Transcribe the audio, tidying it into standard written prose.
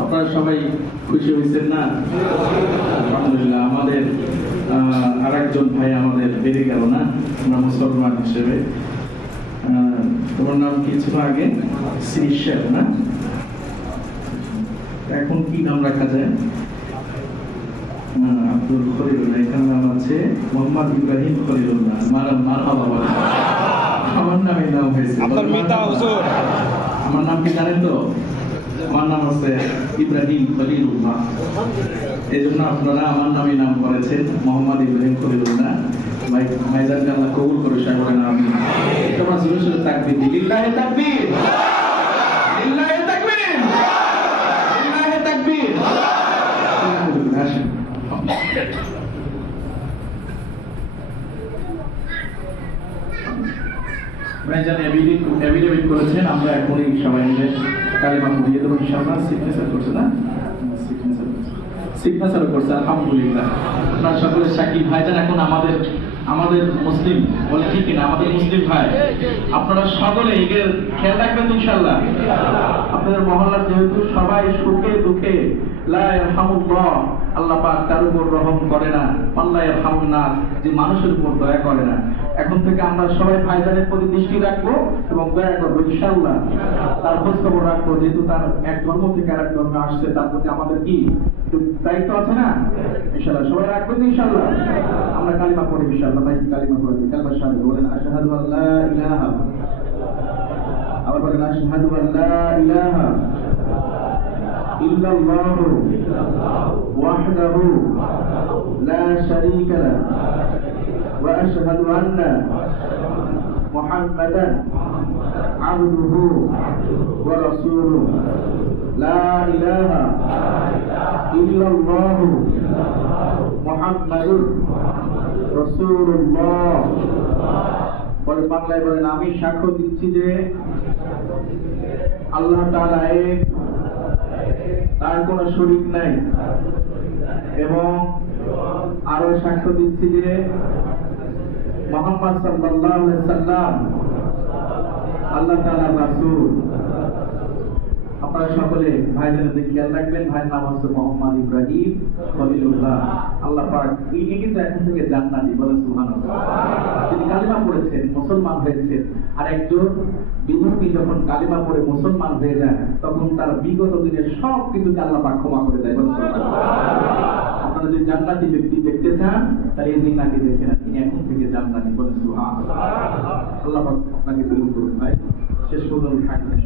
আপনারা সবাই খুশি হয়েছেন না? আলহামদুলিল্লাহ। আমাদের আরেকজন ভাই আমাদের বেড়ে গেল না, আমরা মুসলমান হিসেবে। তোমার নাম কি ছিল আগে? শ্রীশের না? এখন কি নাম রাখা যায়? আব্দুল খলিলুল্লাহ। এখানে নাম আছে মোহাম্মদ ইব্রাহিম খলিলুল্লাহ। মারহাবা বলেন। আমার নামে নাম হয়েছে। আপনার পিতা হুজুর। আমার নাম কি জানেন তো? আমার নাম আছে ইব্রাহিম খলিলুল্লাহ। এই জন্য আপনারা আমার নামে নাম করেছেন মোহাম্মদ ইব্রাহিম খলিলুল্লাহ। ভাইজানকে আল্লাহ কবুল করে সবাই বলেন আমিন। তোমরা জোরে জোরে তাকবীর দিন। লিল্লাহি তাকবীর, লিল্লাহি তাকবীর, লিল্লাহি তাকবীর। আসেন। ভাইজান এভিডেভিট করেছেন, আমরা এখনই সবাই মিলে কালিমা পড়িয়ে দেবো ইনশাআল্লাহ। সিগনেচার করছে না? সিগনেচার করছে আলহামদুলিল্লাহ। আপনারা সকলে সাক্ষী। ভাইজান এখন আমাদের মুসলিম বলে ঠিক কিনা? আমাদের মুসলিম ভাই আপনারা সকলে এগিয়ে খেয়াল রাখবেন ইনশাআল্লাহ। আপনাদের মহল্লার যেহেতু সবাই সুখে দুঃখে লা ইয়ারহামুল্লাহ, আল্লাহ পাক তার উপর রহম করে না, আল্লাহ ইয়ারহামুন নাস, যে মানুষের উপর দয়া করে না। এখন থেকে আমরা সবাই ভাইজানের প্রতি দৃষ্টি রাখবো এবং দয়া করবো ইনশাআল্লাহ। তার খোঁজ খবর রাখবো, যেহেতু তার এক ধর্ম থেকে আরেক ধর্মে আসছে, তার প্রতি আমাদের কি দায়িত্ব আছে না? ইনশাআল্লাহ সবাই রাখবেন ইনশাআল্লাহ। আমরা কালিমা পড়ি ইনশাআল্লাহ। ভাই কালিমা পড়ি। কালিমার সাথে বলেন আশহাদু আল্লা ইলাহা, আবার বলেন আশহাদু আল্লা ইলাহা ইল্লাল্লাহু ওয়াহদাহু লা শারীকা লাহু ওয়া আশহাদু আন্না মুহাম্মাদান আবদুহু ওয়া রাসূলুহু লা ইলাহা ইল্লাল্লাহু মুহাম্মাদুর রাসূলুল্লাহ। বলে বাংলায় বলেন আমি সাক্ষ্য দিচ্ছি যে আল্লাহ তাআলা এক, তার কোনো শরীক নাই, এবং আরো সাক্ষ্য দিচ্ছি যে মুহাম্মদ সাল্লাল্লাহু আলাইহি সাল্লাম আল্লাহ তাআলার রাসূল। আপনারা সকলে ভাইজানের দিকে খেয়াল রাখবেন। ভাইয়ের নাম হচ্ছে মোহাম্মদ ইব্রাহিম খলিলুল্লাহ। আল্লাহ পাক ইনি কিন্তু এখন থেকে জান্নাতি, বলে সুবহানাল্লাহ। তিনি কালিমা পড়েছেন, মুসলমান হয়েছেন। আর একজন বিধর্মী যখন কালিমা পড়ে মুসলমান হয়ে যায়, তখন তার বিগত দিনের সব কিছুকে আল্লাহ পাক ক্ষমা করে দেয়, বলে সুবহানাল্লাহ। আপনারা যদি জান্নাতি ব্যক্তি দেখতে চান, তাহলে এই জিনাকে দেখেন, তিনি এখন থেকে জান্নাতি, বলে সুবহানাল্লাহ। আল্লাহ পাক আপনাকে কবুল করুন ভাই। শেষ পর্যন্ত থাকবেন।